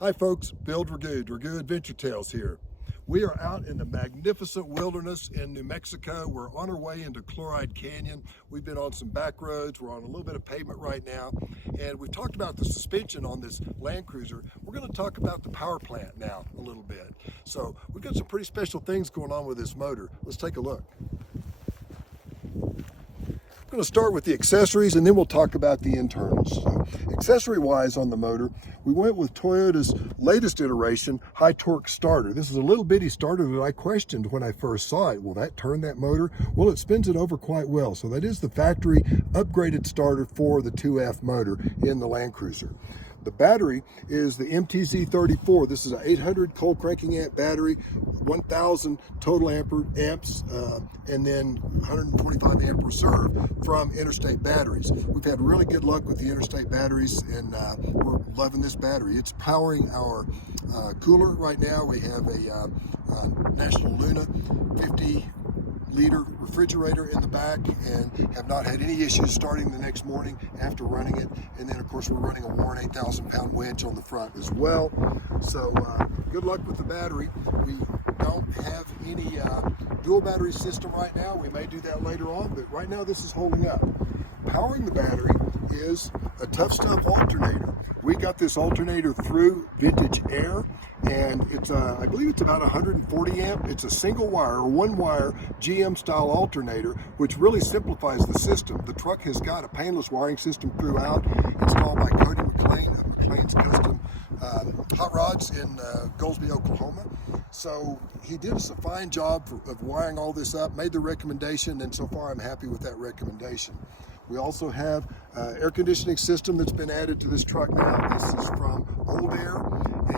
Hi folks, Bill Dragoo Adventure Tales here. We are out in the magnificent wilderness in New Mexico. We're on our way into Chloride Canyon. We've been on some back roads. We're on a little bit of pavement right now. And we've talked about the suspension on this Land Cruiser. We're going to talk about the power plant now a little bit. So we've got some pretty special things going on with this motor. Let's take a look. I'm going to start with the accessories and then we'll talk about the internals. So, accessory wise on the motor, we went with Toyota's latest iteration, high torque starter. This is a little bitty starter that I questioned when I first saw it. Will that turn that motor? Well, it spins it over quite well. So that is the factory upgraded starter for the 2F motor in the Land Cruiser. The battery is the MTZ34. This is an 800 cold cranking amp battery, 1,000 total amps, and then 125 amp reserve from Interstate Batteries. We've had really good luck with the Interstate Batteries, and we're loving this battery. It's powering our cooler right now. We have a National Luna 50-liter refrigerator in the back and have not had any issues starting the next morning after running it. And then of course we're running a Warren 8,000-pound wedge on the front as well. So good luck with the battery. We don't have any dual battery system right now. We may do that later on, but right now this is holding up. Powering the battery is a Tough Stuff alternator. We got this alternator through Vintage Air, and it's I believe it's about 140 amp. It's a single wire or one wire GM style alternator, which really simplifies the system. The truck has got a painless wiring system throughout, installed by Cody McLean of McLean's Custom Hot Rods in Goldsby, Oklahoma. So he did us a fine job of wiring all this up, made the recommendation, and so far I'm happy with that recommendation. We also have air conditioning system that's been added to this truck now. This is from Old Air,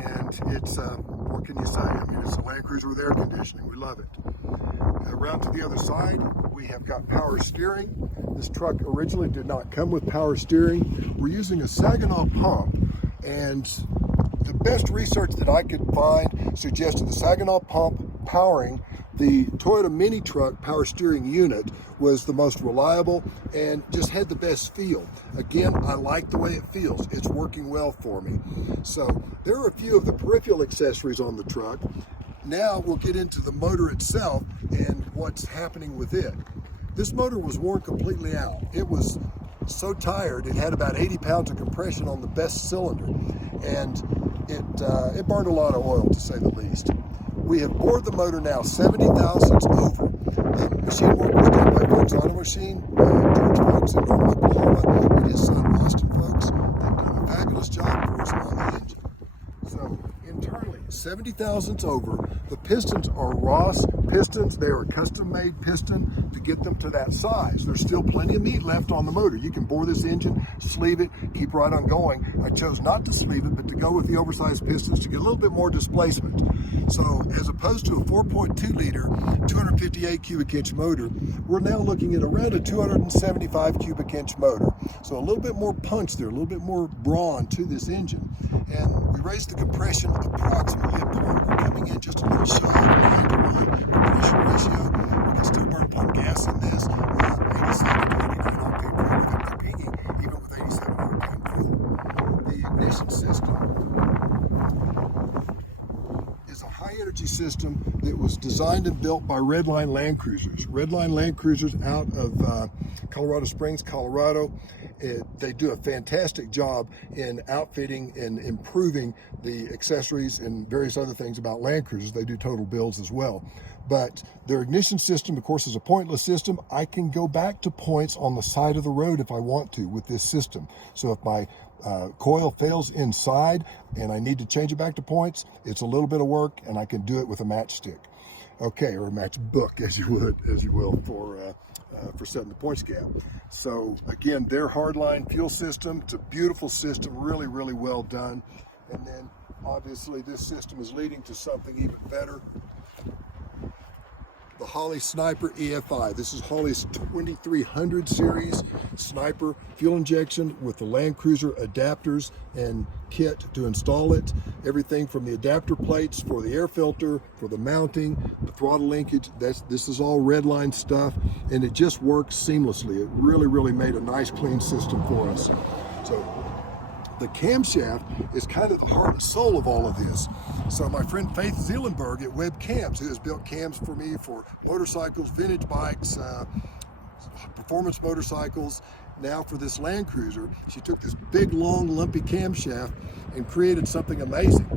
and it's, what can you say? I mean, it's a Land Cruiser with air conditioning. We love it. Around to the other side, we have got power steering. This truck originally did not come with power steering. We're using a Saginaw pump, and the best research that I could find suggested the Saginaw pump powering the Toyota mini truck power steering unit was the most reliable and just had the best feel. Again, I like the way it feels. It's working well for me. So there are a few of the peripheral accessories on the truck. Now we'll get into the motor itself and what's happening with it. This motor was worn completely out. It was so tired. It had about 80 pounds of compression on the best cylinder, and it burned a lot of oil, to say the least. We have bored the motor now 70 thousandths over. The machine work was done by Folks Auto Machine, George Folks in Norman, Oklahoma, and his son Austin Folks. They've done a fabulous job for us on the engine. So internally, 70 thousandths over. The pistons are Ross pistons. They are a custom-made piston to get them to that size. There's still plenty of meat left on the motor. You can bore this engine, sleeve it, keep right on going. I chose not to sleeve it, but to go with the oversized pistons to get a little bit more displacement. So as opposed to a 4.2 liter, 258 cubic inch motor, we're now looking at around a 275 cubic inch motor. So a little bit more punch there, a little bit more brawn to this engine. And we raised the compression approximately a point. We're coming in just a little shy of 9-to-1 compression ratio. We can still burn pump gas in this 87 to 89 octane fuel without no pinging, even with 87 octane fuel. The ignition system is a high energy system that was designed and built by Redline Land Cruisers. Redline Land Cruisers out of Colorado Springs, Colorado. They do a fantastic job in outfitting and improving the accessories and various other things about Land Cruisers. They do total builds as well. But their ignition system, of course, is a pointless system. I can go back to points on the side of the road if I want to with this system. So if my coil fails inside and I need to change it back to points, it's a little bit of work and I can do it with a matchstick. Okay, or a matchbook, as you will, for setting the points gap. So again, their hardline fuel system, it's a beautiful system, really, really well done. And then obviously this system is leading to something even better. The Holley Sniper EFI. This is Holley's 2300 series Sniper fuel injection with the Land Cruiser adapters and kit to install it. Everything from the adapter plates for the air filter, for the mounting, the throttle linkage. This is all Redline stuff, and it just works seamlessly. It really, really made a nice, clean system for us. So the camshaft is kind of the heart and soul of all of this. So my friend Faith Zeelenberg at Webb Cams, who has built cams for me for motorcycles, vintage bikes, performance motorcycles, now for this Land Cruiser, she took this big, long, lumpy camshaft and created something amazing.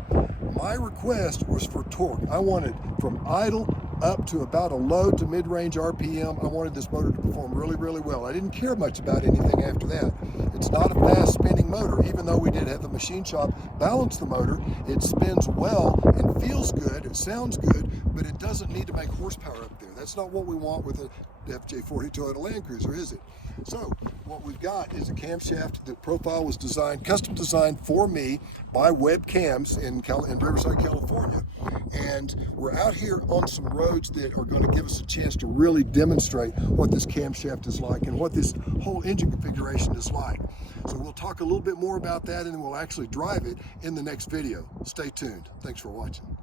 My request was for torque. I wanted from idle up to about a low to mid-range RPM. I wanted this motor to perform really, really well. I didn't care much about anything after that. It's not a fast spinning motor, even though we did have the machine shop balance the motor. It spins well and feels good, it sounds good, but it doesn't need to make horsepower up there. That's not what we want with a FJ40 Toyota Land Cruiser, is it? So what we've got is a camshaft. The profile was designed, custom designed for me by Webb Cams in Riverside, California. And we're out here on some roads that are going to give us a chance to really demonstrate what this camshaft is like and what this whole engine configuration is like. So we'll talk a little bit more about that, and then we'll actually drive it in the next video. Stay tuned. Thanks for watching.